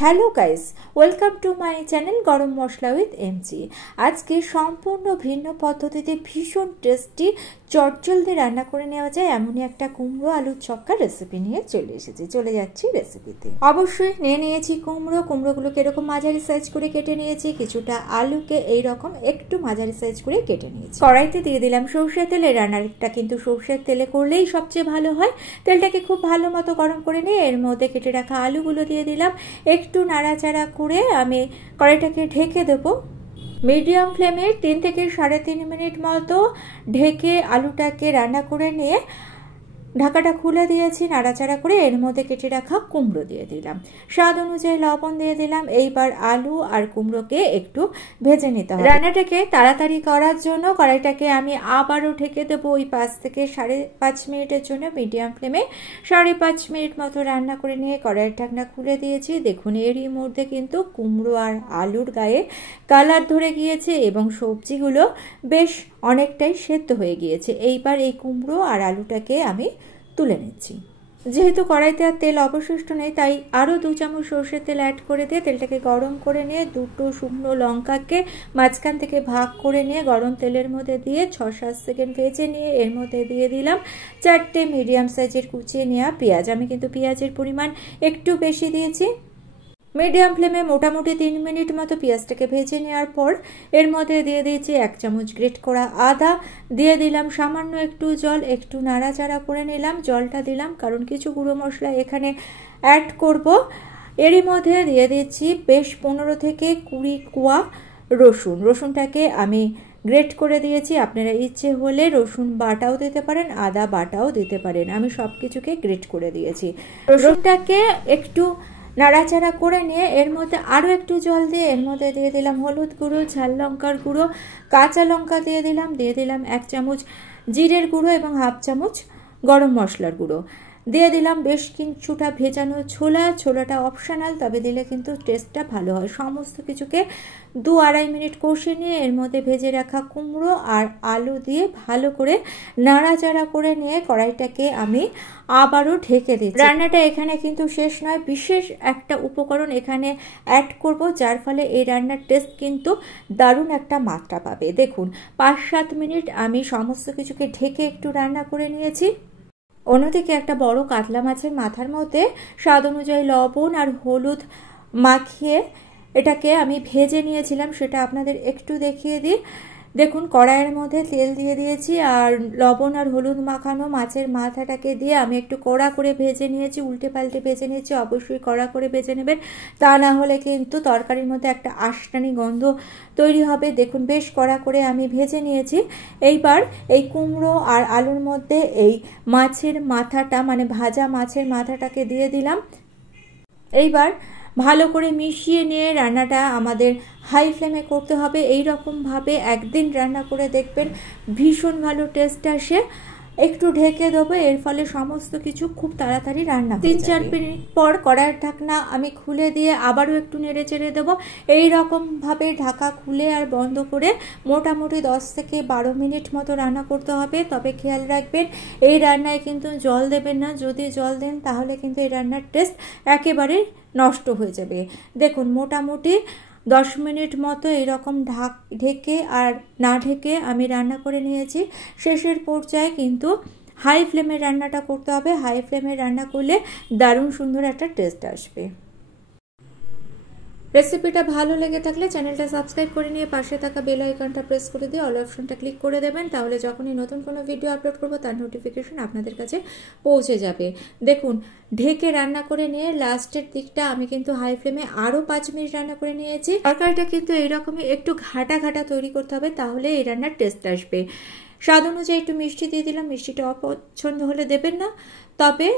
Hello guys, welcome to my channel গরম মশলা with MG. আজকে সম্পূর্ণ ভিন্ন পদ্ধতিতে ভীষণ টেস্টি চটজলদি রান্না করে নেওয়া যায় এমনই একটা কুমড়ো আলুর ছক্কা রেসিপি নিয়ে চলে যাচ্ছি রেসিপিতে। অবশ্যই নিয়েছি কুমড়োগুলোকে এরকম মাঝারি সাইজ করে কেটে নিয়েছি, কিছুটা আলুকে এইরকম একটু মাঝারি সাইজ করে কেটে নিয়েছি। কড়াইতে দিয়ে দিলাম সরষের তেল। এই রান্নাটা কিন্তু সরষের তেলে করলেই সবচেয়ে ভালো হয়। তেলটাকে খুব ভালো মতো গরম করে নিয়ে এর মধ্যে কেটে রাখা আলুগুলো দিয়ে দিলাম। একটু নাড়াচাড়া করে আমি কড়াইটাকে ঢেকে দেবো। মিডিয়াম ফ্লেমে 3 থেকে 3.5 মিনিট মতো ঢেকে আলুটাকে রান্না করে নিয়ে ঢাকাটা খুলে দিয়েছি। নাড়াচাড়া করে এর মধ্যে কেটে রাখা কুমড়ো দিয়ে দিলাম, স্বাদ অনুযায়ী লবণ দিয়ে দিলাম। এইবার আলু আর কুমড়োকে একটু ভেজে নিতে হবে। রান্নাটাকে তাড়াতাড়ি করার জন্য কড়াইটাকে আমি আবারও ঢেকে দেবো ওই 5 থেকে 5.5 মিনিটের জন্য। মিডিয়াম ফ্লেমে 5.5 মিনিট মতো রান্না করে নিয়ে কড়াইয়ের ঢাকনা খুলে দিয়েছি। দেখুন এরই মধ্যে কিন্তু কুমড়ো আর আলুর গায়ে কালার ধরে গিয়েছে এবং সবজিগুলো বেশ অনেকটাই সেদ্ধ হয়ে গিয়েছে। এইবার এই কুমড়ো আর আলুটাকে আমি তুলে নিচ্ছি। যেহেতু কড়াইতে আর তেল অবশিষ্ট নেই, তাই আরও 2 চামচ সরষের তেল অ্যাড করে দিয়ে তেলটাকে গরম করে নিয়ে 2টো শুকনো লঙ্কাকে মাঝখান থেকে ভাগ করে নিয়ে গরম তেলের মধ্যে দিয়ে 6-7 সেকেন্ড ভেজে নিয়ে এর মধ্যে দিয়ে দিলাম 4টে মিডিয়াম সাইজের কুচিয়ে নেওয়া পেঁয়াজ। আমি কিন্তু পেঁয়াজের পরিমাণ একটু বেশি দিয়েছি। মিডিয়াম ফ্লেমে মোটামুটি 3 মিনিট মতো পেঁয়াজটাকে ভেজে নেওয়ার পর এর মধ্যে দিয়ে দিয়েছি 1 চামচ গ্রেট করা আদা, দিয়ে দিলাম সামান্য একটু জল, একটু নাড়াচাড়া করে নিলাম। জলটা দিলাম কারণ কিছু গুঁড়ো মশলা এখানে অ্যাড করব। এরই মধ্যে দিয়ে দিচ্ছি বেশ 15 থেকে 20 কোয়া রসুনটাকে আমি গ্রেট করে দিয়েছি। আপনারা ইচ্ছে হলে রসুন বাটাও দিতে পারেন, আদা বাটাও দিতে পারেন। আমি সব কিছুকে গ্রেট করে দিয়েছি। রসুনটাকে একটু নাড়াচাড়া করে নিয়ে এর মধ্যে আরও একটু জল দিয়ে এর মধ্যে দিয়ে দিলাম হলুদ গুঁড়ো, ঝাল লঙ্কার গুঁড়ো, কাঁচা লঙ্কা দিয়ে দিলাম 1 চামচ জিরের গুঁড়ো এবং 1/2 চামচ গরম মশলার গুঁড়ো, দিয়ে দিলাম বেশ কিছুটা ভেজানো ছোলাটা অপশনাল, তবে দিলে কিন্তু টেস্টটা ভালো হয়। সমস্ত কিছুকে 2-2.5 মিনিট কষিয়ে নিয়ে এর মধ্যে ভেজে রাখা কুমড়ো আর আলু দিয়ে ভালো করে নাড়াচাড়া করে নিয়ে কড়াইটাকে আমি আবারও ঢেকে দিচ্ছি। রান্নাটা এখানে কিন্তু শেষ নয়, বিশেষ একটা উপকরণ এখানে অ্যাড করব, যার ফলে এই রান্নার টেস্ট কিন্তু দারুণ একটা মাত্রা পাবে। দেখুন 5-7 মিনিট আমি সমস্ত কিছুকে ঢেকে একটু রান্না করে নিয়েছি। অন্যদিকে একটা বড় কাতলা মাছের মাথার মধ্যে স্বাদ অনুযায়ী লবণ আর হলুদ মাখিয়ে এটাকে আমি ভেজে নিয়েছিলাম, সেটা আপনাদের একটু দেখিয়ে দিই। দেখুন কড়াইয়ের মধ্যে তেল দিয়ে দিয়েছি আর লবণ আর হলুদ মাখানো মাছের মাথাটাকে দিয়ে আমি একটু কড়া করে ভেজে নিয়েছি, উল্টে পাল্টে ভেজে নিয়েছি। অবশ্যই কড়া করে ভেজে নেবেন, তা না হলে কিন্তু তরকারির মধ্যে একটা আঁশটানি গন্ধ তৈরি হবে। দেখুন বেশ কড়া করে আমি ভেজে নিয়েছি। এইবার এই কুমড়ো আর আলুর মধ্যে এই মাছের মাথাটা মানে ভাজা মাছের মাথাটাকে দিয়ে দিলাম। এইবার ভালো করে মিশিয়ে নিয়ে রান্নাটা আমাদের হাই ফ্লেমে করতে হবে। এই রকমভাবে একদিন রান্না করে দেখবেন, ভীষণ ভালো টেস্ট আসে। একটু ঢেকে দেবো, এর ফলে সমস্ত কিছু খুব তাড়াতাড়ি রান্না 3-4 মিনিট পর কড়াইয়ের ঢাকনা আমি খুলে দিয়ে আবারও একটু নেড়ে চেড়ে দেবো। এই রকমভাবে ঢাকা খুলে আর বন্ধ করে মোটামুটি 10 থেকে 12 মিনিট মতো রান্না করতে হবে। তবে খেয়াল রাখবেন এই রান্নায় কিন্তু জল দেবেন না, যদি জল দেন তাহলে কিন্তু এই রান্নার টেস্ট একেবারে নষ্ট হয়ে যাবে। দেখুন মোটামুটি 10 মিনিট মতো এরকম ঢেকে আর না ঢেকে আমি রান্না করে নিয়েছি। শেষের পর্যায়ে কিন্তু হাই ফ্লেমে রান্নাটা করতে হবে। হাই ফ্লেমে রান্না করলে দারুণ সুন্দর একটা টেস্ট আসবে। রেসিপিটা ভালো লেগে থাকলে চ্যানেলটা সাবস্ক্রাইব করে নিয়ে পাশে থাকা বেল আইকনটা প্রেস করে দিয়ে অল অপশনটা ক্লিক করে দেবেন, তাহলে যখনই নতুন কোনো ভিডিও আপলোড করব তার নোটিফিকেশন আপনাদের কাছে পৌঁছে যাবে। দেখুন ঢেকে রান্না করে নিয়ে লাস্টের দিকটা আমি কিন্তু হাই ফ্লেমে আরও 5 মিনিট রান্না করে নিয়েছি। তরকারিটা কিন্তু এইরকমই একটু ঘাটা তৈরি করতে হবে, তাহলে এই রান্নার টেস্ট আসবে। স্বাদ অনুযায়ী একটু মিষ্টি দিয়ে দিলাম, মিষ্টিটা অপছন্দ হলে দেবেন না, তবে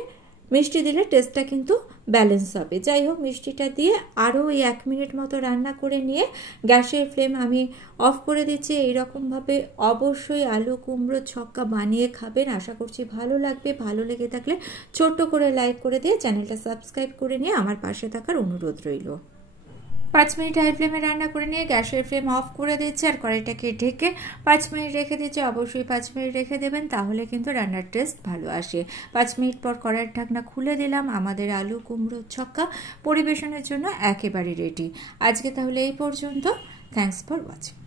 মিষ্টি দিলে টেস্টটা কিন্তু ব্যালেন্স হবে। যাই হোক মিষ্টিটা দিয়ে আরও ওই 1 মিনিট মতো রান্না করে নিয়ে গ্যাসের ফ্লেম আমি অফ করে দিচ্ছি। এইরকমভাবে অবশ্যই আলু কুমড়ো ছক্কা বানিয়ে খাবেন, আশা করছি ভালো লাগবে। ভালো লেগে থাকলে ছোট্ট করে লাইক করে দিয়ে চ্যানেলটা সাবস্ক্রাইব করে নিয়ে আমার পাশে থাকার অনুরোধ রইল। 5 মিনিট হাই ফ্লেমে রান্না করে নিয়ে গ্যাসের ফ্লেম অফ করে দিচ্ছি আর কড়াইটাকে ঢেকে 5 মিনিট রেখে দিচ্ছি। অবশ্যই 5 মিনিট রেখে দেবেন, তাহলে কিন্তু রান্নার টেস্ট ভালো আসে। 5 মিনিট পর কড়াইয়ের ঢাকনা খুলে দিলাম। আমাদের আলু কুমড়োর ছক্কা পরিবেশনের জন্য একেবারে রেডি। আজকে তাহলে এই পর্যন্ত। Thanks for watching.